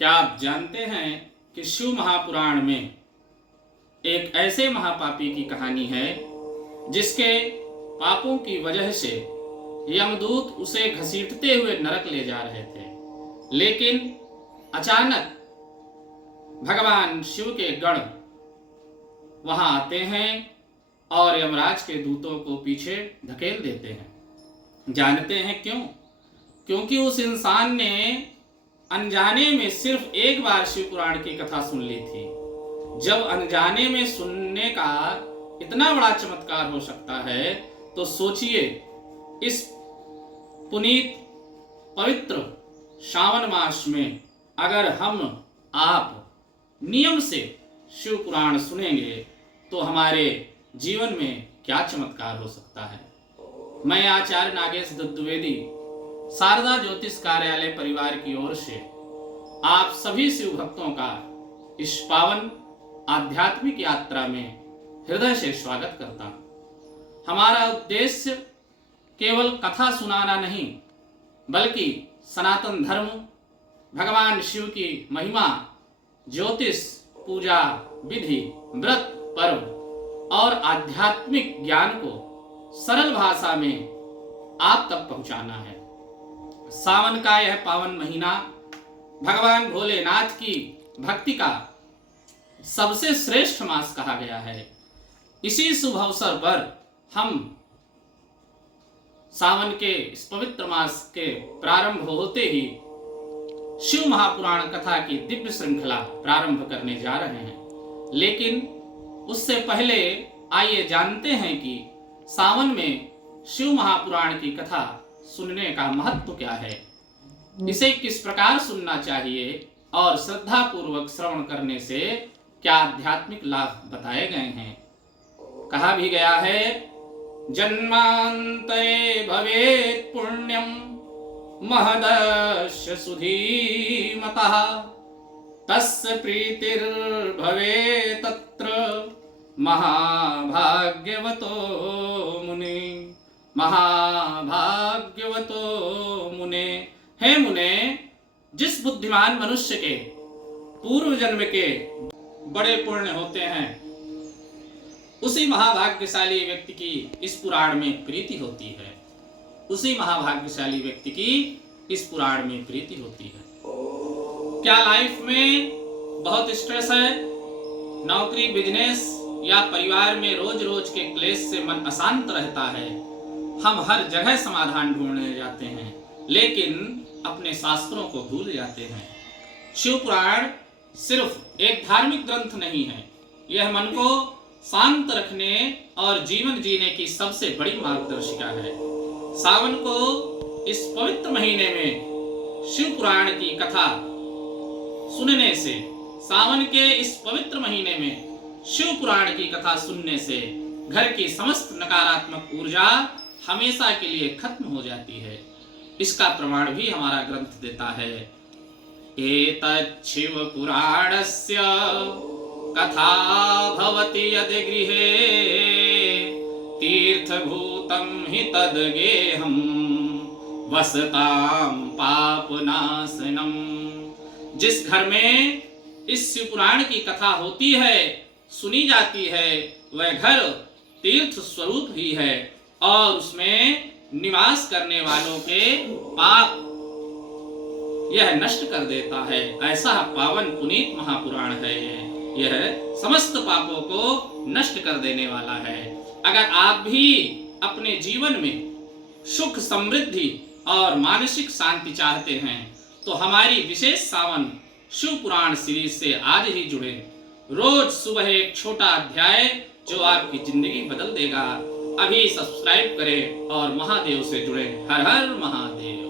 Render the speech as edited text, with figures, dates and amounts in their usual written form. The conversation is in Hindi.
क्या आप जानते हैं कि शिव महापुराण में एक ऐसे महापापी की कहानी है जिसके पापों की वजह से यमदूत उसे घसीटते हुए नरक ले जा रहे थे, लेकिन अचानक भगवान शिव के गण वहां आते हैं और यमराज के दूतों को पीछे धकेल देते हैं। जानते हैं क्यों? क्योंकि उस इंसान ने अनजाने में सिर्फ एक बार शिव पुराण की कथा सुन ली थी। जब अनजाने में सुनने का इतना बड़ा चमत्कार हो सकता है तो सोचिए, इस पुनीत पवित्र श्रावण मास में अगर हम आप नियम से शिव पुराण सुनेंगे तो हमारे जीवन में क्या चमत्कार हो सकता है। मैं आचार्य नागेश द्विवेदी शारदा ज्योतिष कार्यालय परिवार की ओर से आप सभी शिव भक्तों का इस पावन आध्यात्मिक यात्रा में हृदय से स्वागत करता हूं। हमारा उद्देश्य केवल कथा सुनाना नहीं, बल्कि सनातन धर्म, भगवान शिव की महिमा, ज्योतिष, पूजा विधि, व्रत, पर्व और आध्यात्मिक ज्ञान को सरल भाषा में आप तक पहुंचाना है। सावन का यह पावन महीना भगवान भोलेनाथ की भक्ति का सबसे श्रेष्ठ मास कहा गया है। इसी शुभ अवसर पर हम सावन के इस पवित्र मास के प्रारंभ होते ही शिव महापुराण कथा की दिव्य श्रृंखला प्रारंभ करने जा रहे हैं। लेकिन उससे पहले आइए जानते हैं कि सावन में शिव महापुराण की कथा सुनने का महत्व क्या है, इसे किस प्रकार सुनना चाहिए और श्रद्धा पूर्वक श्रवण करने से क्या आध्यात्मिक लाभ बताए गए हैं। कहा भी गया है, जन्मांतरे भवेत् पुण्यम महदस्य सुधीमतः तस्य प्रीतिर्भवेत् तत्र महाभाग्यवतो मुने। महाभाग्यवतो मुने, हे मुने, जिस बुद्धिमान मनुष्य के पूर्व जन्म के बड़े पुण्य होते हैं उसी महाभाग्यशाली व्यक्ति की इस पुराण में प्रीति होती है। उसी महाभाग्यशाली व्यक्ति की इस पुराण में प्रीति होती है। क्या लाइफ में बहुत स्ट्रेस है, नौकरी, बिजनेस या परिवार में रोज रोज के क्लेश से मन अशांत रहता है। हम हर जगह समाधान ढूंढने जाते हैं, लेकिन अपने शास्त्रों को भूल जाते हैं। शिव पुराण सिर्फ एक धार्मिक ग्रंथ नहीं है, यह मन को शांत रखने और जीवन जीने की सबसे बड़ी मार्गदर्शिका है। सावन को इस पवित्र महीने में शिव पुराण की कथा सुनने से, सावन के इस पवित्र महीने में शिव पुराण की कथा सुनने से घर की समस्त नकारात्मक ऊर्जा हमेशा के लिए खत्म हो जाती है। इसका प्रमाण भी हमारा ग्रंथ देता है। एतत् शिव पुराणस्य कथा भवति यदि गृहे तीर्थभूतं हि तद्गेहं वसतां पापनाशनम। जिस घर में इस शिव पुराण की कथा होती है, सुनी जाती है, वह घर तीर्थ स्वरूप ही है और उसमें निवास करने वालों के पाप यह नष्ट कर देता है। ऐसा पावन पुनीत महापुराण है यह समस्त पापों को नष्ट कर देने वाला है। अगर आप भी अपने जीवन में सुख, समृद्धि और मानसिक शांति चाहते हैं तो हमारी विशेष सावन शिव पुराण सीरीज से आज ही जुड़े। रोज सुबह एक छोटा अध्याय जो आपकी जिंदगी बदल देगा। अभी सब्सक्राइब करें और महादेव से जुड़े। हर हर महादेव।